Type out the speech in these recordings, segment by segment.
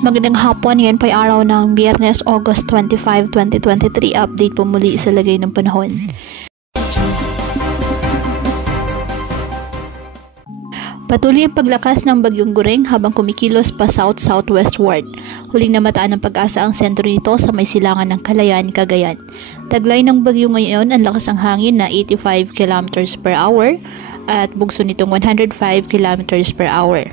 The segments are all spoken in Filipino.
Magandang hapon, ngayon po ay araw ng Biyernes, August 25, 2023. Update po muli sa lagay ng panahon. Patuloy ang paglakas ng bagyong Gureng habang kumikilos pa south-southwestward. Huling namataan ng pag-asa ang sentro nito sa may silangan ng Kalayaan, Cagayan. Taglay ng bagyo ngayon ang lakas ng hangin na 85 km per hour at bugso nitong 105 km per hour.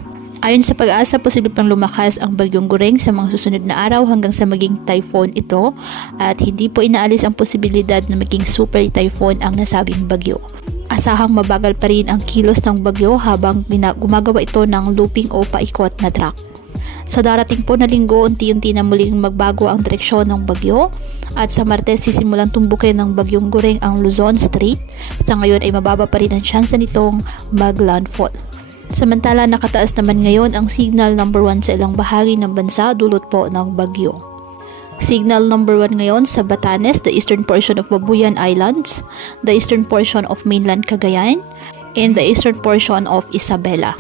Ayon sa pag-asa, posible pang lumakas ang bagyong Gureng sa mga susunod na araw hanggang sa maging typhoon ito at hindi po inaalis ang posibilidad na maging super typhoon ang nasabing bagyo. Asahang mabagal pa rin ang kilos ng bagyo habang gumagawa ito ng looping o paikot na track. Sa darating po na linggo, unti-unti na muling magbago ang direksyon ng bagyo at sa Martes sisimulang tumbukin ng bagyong Gureng ang Luzon Strait. Sa ngayon ay mababa pa rin ang tsansa nitong mag-landfall. Samantala, nakataas naman ngayon ang signal number 1 sa ilang bahagi ng bansa dulot po ng bagyo. Signal number 1 ngayon sa Batanes, the eastern portion of Babuyan Islands, the eastern portion of mainland Cagayan, and the eastern portion of Isabela.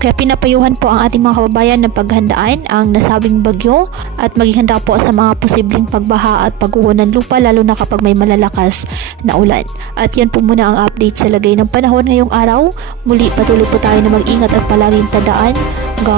Kaya pinapayuhan po ang ating mga kababayan na paghandaan ang nasabing bagyo at maging handa po sa mga posibleng pagbaha at pagguho ng lupa lalo na kapag may malalakas na ulan. At yan po muna ang update sa lagay ng panahon ngayong araw. Muli patuloy po tayo na mag-ingat at palaging tandaan, God